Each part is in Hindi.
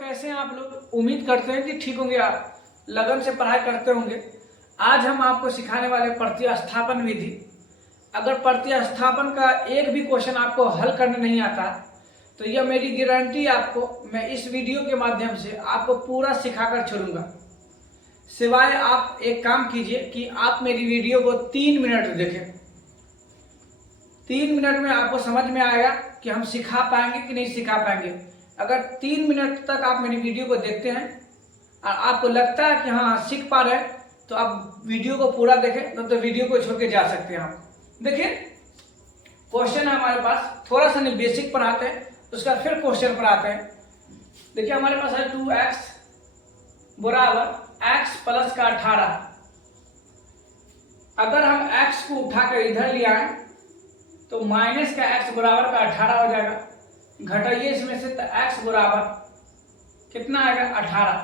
कैसे हैं आप लोग? उम्मीद करते हैं कि ठीक होंगे, आप लगन से पढ़ाई करते होंगे। आज हम आपको सिखाने वाले प्रतिस्थापन विधि। अगर प्रतिस्थापन का एक भी क्वेश्चन आपको हल करने नहीं आता तो यह मेरी गारंटी, आपको मैं इस वीडियो के माध्यम से आपको पूरा सिखाकर छोड़ूंगा। सिवाय आप एक काम कीजिए कि आप मेरी वीडियो को 3 मिनट देखें। 3 मिनट में आपको समझ में आएगा कि हम सिखा पाएंगे कि नहीं सिखा पाएंगे। अगर 3 मिनट तक आप मेरी वीडियो को देखते हैं और आपको लगता है कि हाँ सीख पा रहे हैं तो आप वीडियो को पूरा देखें, तो वीडियो को छोड़ के जा सकते हैं। आप देखिए क्वेश्चन है हमारे पास, थोड़ा सा बेसिक पढ़ाते हैं उसका फिर क्वेश्चन पढ़ाते हैं। देखिए हमारे पास है 2x बराबर x प्लस का 18। अगर हम x को उठाकर इधर ले आए तो माइनस का x बराबर का 18 हो जाएगा। घटाइए इसमें से तो x बराबर कितना आएगा 18।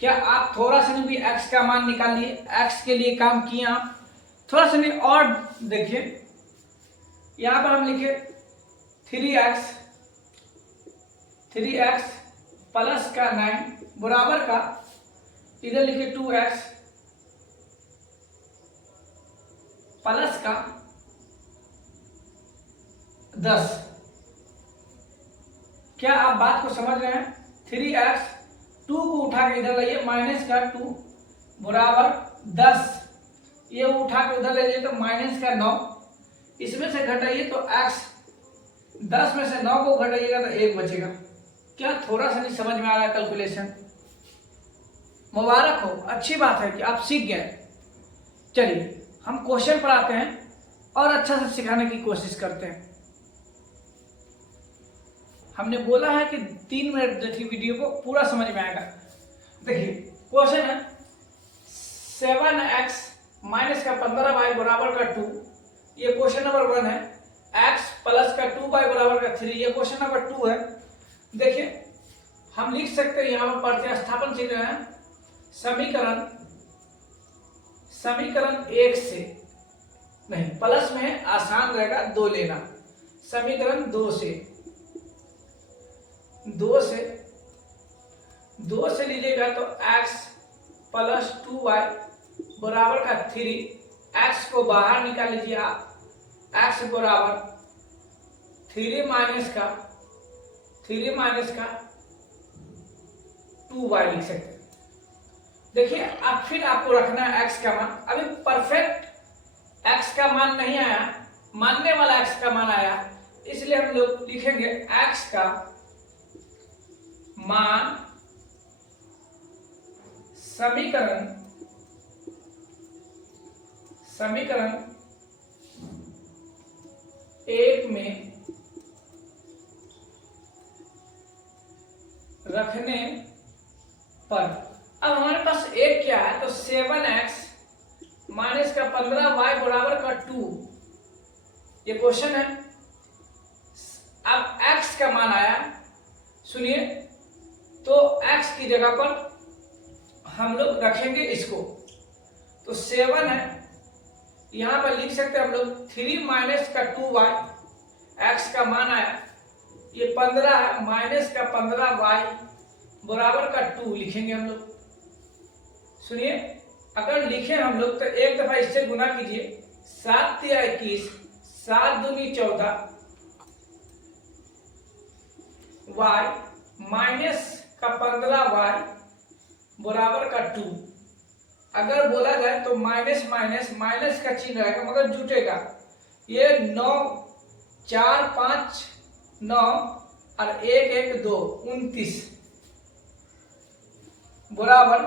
क्या आप थोड़ा सा भी x का मान निकालिए, x के लिए काम किए आप थोड़ा सा भी। और देखिए यहां पर हम लिखे 3x प्लस का 9 बराबर का, इधर लिखे 2x प्लस का 10। क्या आप बात को समझ रहे हैं? 3x 2 को उठा के इधर लाइए, माइनस का 2 बराबर 10। ये उठा के उधर ले जाइए तो माइनस का 9। इसमें से घटाइए तो x 10 में से 9 को घटाइएगा तो 1 बचेगा। क्या थोड़ा सा नहीं समझ में आ रहा है कैलकुलेशन? मुबारक हो, अच्छी बात है कि आप सीख गए। चलिए हम क्वेश्चन पढ़ाते हैं और अच्छा से सिखाने की कोशिश करते हैं। हमने बोला है कि 3 मिनट देखिए, वीडियो को पूरा समझ में आएगा। देखिए क्वेश्चन है 7x माइनस का 15y बराबर का 2। ये क्वेश्चन नंबर 1 है। x प्लस का 2y बराबर का 3, ये क्वेश्चन नंबर 2 है। देखिए हम लिख सकते हैं, यहाँ पर प्रतिस्थापन सीख रहे हैं। समीकरण 1 से नहीं, प्लस में आसान रहेगा 2 लेना। समीकरण 2 से लीजिएगा तो x प्लस 2y बराबर का 3। x को बाहर निकाल लीजिए आप, x बराबर 3 माइनस का 2y लिख सकते हैं। देखिए अब फिर आपको रखना है x का मान। अभी परफेक्ट x का मान नहीं आया, मानने वाला x का मान आया, इसलिए हम लोग लिखेंगे x का मान समीकरण 1 में रखने पर। अब हमारे पास एक क्या है तो 7x माइनस का 15y बराबर का 2, ये क्वेश्चन है। अब x का मान आया, सुनिए, तो x की जगह पर हम लोग रखेंगे इसको, तो 7 है, यहां पर लिख सकते हैं हम लोग 3 माइनस का 2y। x का मान आया, ये 15 है, माइनस का 15y बराबर का 2 लिखेंगे हम लोग। सुनिए, अगर लिखे हम लोग तो एक दफा इससे गुना कीजिए, 7 या 21, 7 दूनी 14, y माइनस का 15y बराबर का 2। अगर बोला जाए तो माइनस माइनस का चिन्ह रहेगा मगर जुटेगा। ये 9 4 5 9 और 1 1 2 29 बराबर,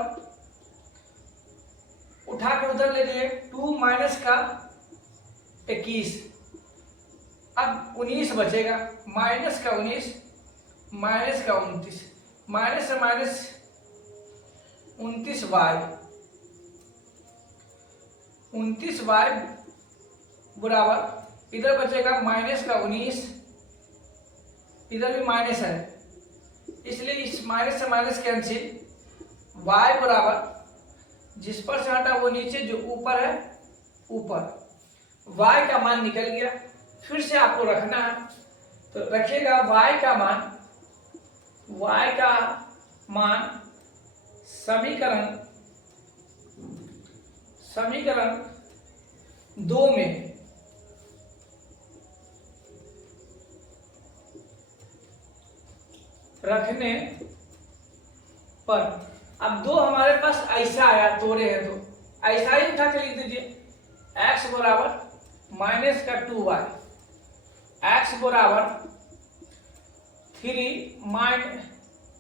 उठा के उधर ले जाइए 2 माइनस का 21, अब 19 बचेगा, माइनस का 19 माइनस का 29, माइनस से माइनस 29y बराबर, इधर बचेगा माइनस का 19, इधर भी माइनस है, इसलिए इस माइनस से माइनस कैंसिल। y बराबर, जिस पर से हटा वो नीचे, जो ऊपर है ऊपर, y का मान निकल गया। फिर से आपको रखना है तो रखिएगा y का मान, y का मान समीकरण 2 में रखने पर, अब 2 हमारे पास ऐसा आया, तोड़े है तो ऐसा ही उठा के लिख दीजिए। x बराबर माइनस का 2y, x बराबर 3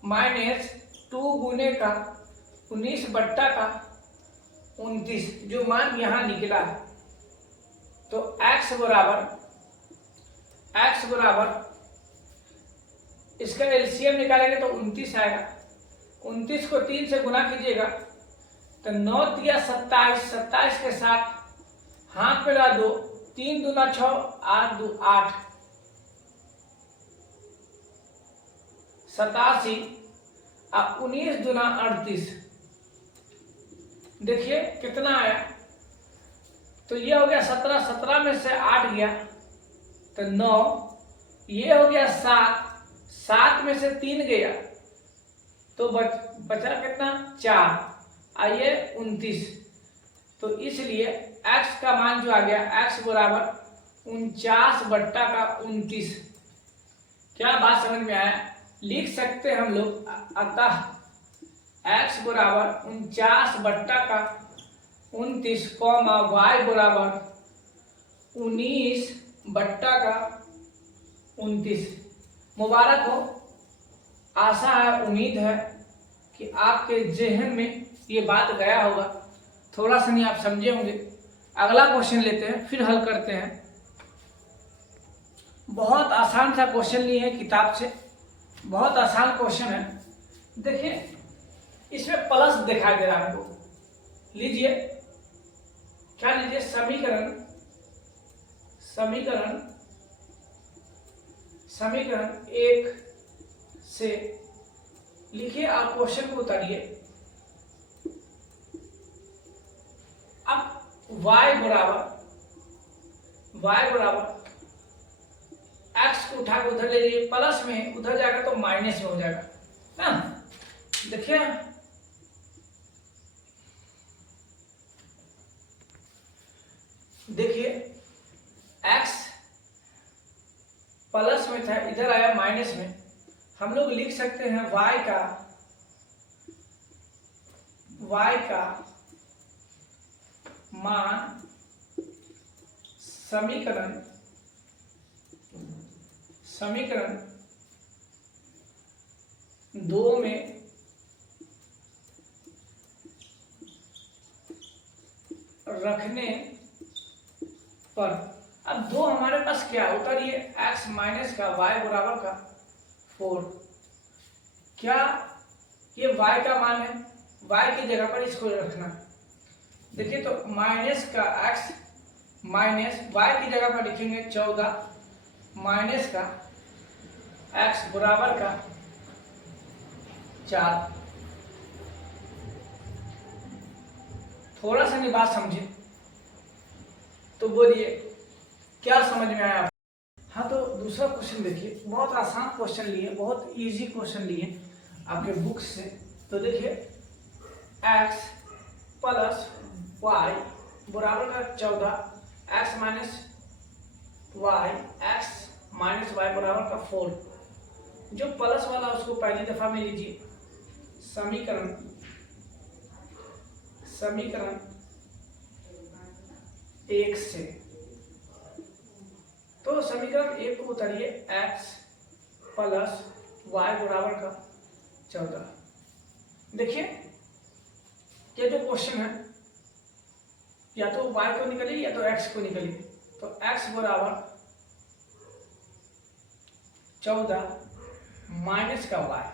माइनस 2 गुने का 19 बट्टा का 29, जो मान यहां निकला है। तो x बराबर इसका एलसीएम निकालेंगे तो 29 आएगा। 29 को 3 से गुना कीजिएगा तो 9 दिया 27, 27 के साथ हाथ पे ला 2, 3 दूना 6, 8 दू 8, 87 और 19 दूना 38। देखिए कितना आया, तो ये हो गया 17, 17 में से 8 गया तो 9, ये हो गया 7, 7 में से 3 गया तो बचा कितना 4, आइए 29। तो इसलिए x का मान जो आ गया, x बराबर 49 बट्टा का 29। क्या बात समझ में आया? लिख सकते हैं हम लोग, अतः x बराबर 49 बट्टा का 29, y बराबर 19 बट्टा का 29। मुबारक हो। आशा है, उम्मीद है कि आपके जहन में ये बात गया होगा, थोड़ा सा नहीं आप समझे होंगे। अगला क्वेश्चन लेते हैं, फिर हल करते हैं। बहुत आसान सा क्वेश्चन लिए हैं किताब से, बहुत आसान क्वेश्चन है। देखिए इसमें प्लस दिखाई दे रहा है आपको, लीजिए क्या लीजिए, समीकरण 1 से लिखिए, आप क्वेश्चन को उतारिए। अब y बराबर x को उठा के उधर ले जाइए, प्लस में उधर जाएगा तो माइनस में हो जाएगा ना। देखिए x प्लस में था, इधर आया माइनस में। हम लोग लिख सकते हैं y का मान समीकरण 2 में रखने पर, अब 2 हमारे पास क्या उतारिए, x माइनस का y बराबर का 4। क्या ये y का मान है? y की जगह पर इसको रखना। देखिए तो माइनस का x माइनस y की जगह पर लिखेंगे 14 माइनस का x बराबर का 4। थोड़ा सा नहीं बात समझे तो बोलिए क्या समझ में आया? हाँ, तो दूसरा क्वेश्चन देखिए, बहुत आसान क्वेश्चन लिए, बहुत इजी क्वेश्चन लिए आपके बुक से। तो देखिए x प्लस y बराबर का 14, x माइनस y बराबर का 4। जो प्लस वाला उसको पहली दफा में लीजिए। समीकरण 1 से, तो समीकरण 1 को उतारिए, x प्लस y बराबर का 14। देखिए ये जो क्वेश्चन है, या तो y को निकालिए या तो x को निकालिए। तो x बराबर 14 माइनस का y,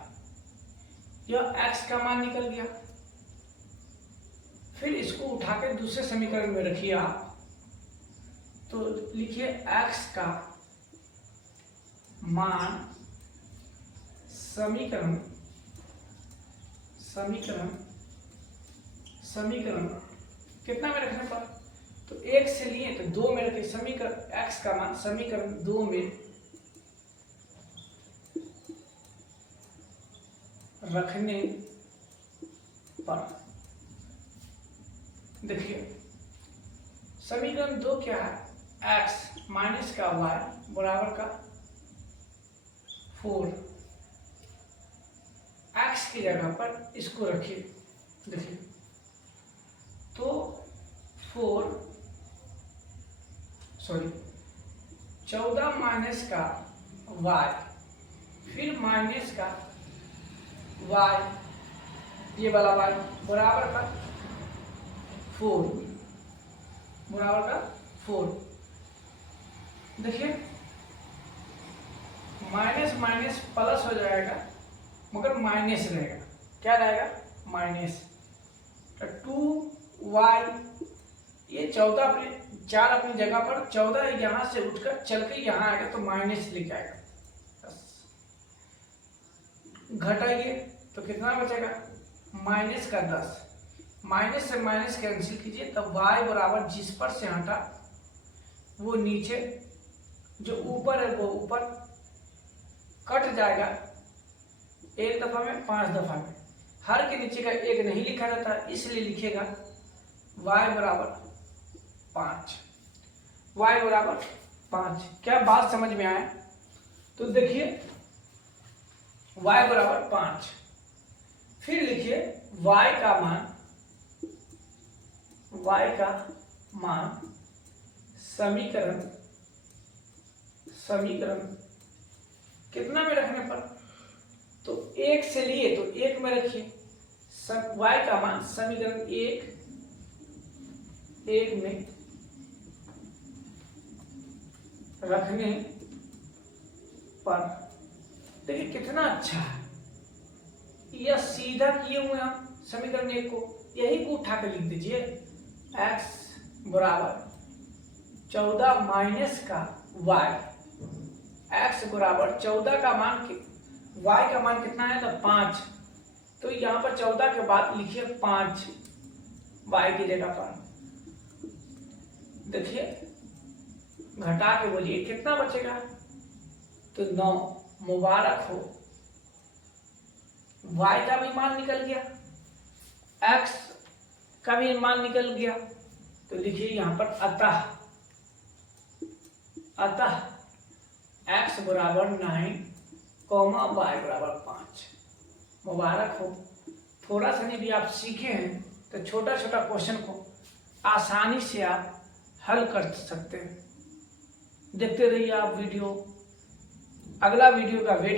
यह x का मान निकल गया। फिर इसको उठा के दूसरे समीकरण में रखिए आप, तो लिखिए x का मान समीकरण कितना में रखने पर, तो 1 से लिए तो 2 में रखे। समीकरण x का मान समीकरण 2 में रखने पर देखिए समीकरण 2 क्या है, x माइनस का y बराबर का 4। x की जगह पर इसको रखिए, देखिए तो 14 माइनस का y फिर माइनस का y, ये वाला y बराबर का 4 बराबर का 4। देखिए माइनस माइनस प्लस हो जाएगा मगर माइनस रहेगा, क्या रहेगा माइनस। तो 2y ये 14 अपने 4 अपनी जगह पर, 14 यहाँ से उठकर चल के यहाँ आएगा तो माइनस लिख आएगा। घटाइए तो कितना बचेगा माइनस का 10, माइनस से माइनस कैंसिल कीजिए तब y बराबर जिस पर से हटा वो नीचे, जो ऊपर है वो ऊपर कट जाएगा, एक दफा में 5 दफा में। हर के नीचे का एक नहीं लिखा जाता इसलिए लिखेगा y बराबर 5, y बराबर 5। क्या बात समझ में आया? तो देखिए y बराबर 5, फिर लिखिए y का मान समीकरण कितना में रखने पर, तो 1 से लिए तो 1 में रखिए, y का मान समीकरण 1 में रखने पर। देखिए कितना अच्छा है, यह सीधा किए हुए हम समीकरण 1 को, यही को उठा कर लिख दीजिए x बराबर 14 माइनस का y, x बराबर 14 का मान y का मान कितना है तो 5, तो यहाँ पर 14 के बाद लिखिए 5 y की जगह पर। देखिए घटा के बोलिए कितना बचेगा तो 9। मुबारक हो, y का भी मान निकल गया, x का भी मान निकल गया, तो लिखिए यहाँ पर अतः x बराबर 9, y बराबर 5। मुबारक हो, थोड़ा सा भी आप सीखे हैं तो छोटा छोटा क्वेश्चन को आसानी से आप हल कर सकते हैं। देखते रहिए आप वीडियो, अगला वीडियो का वेट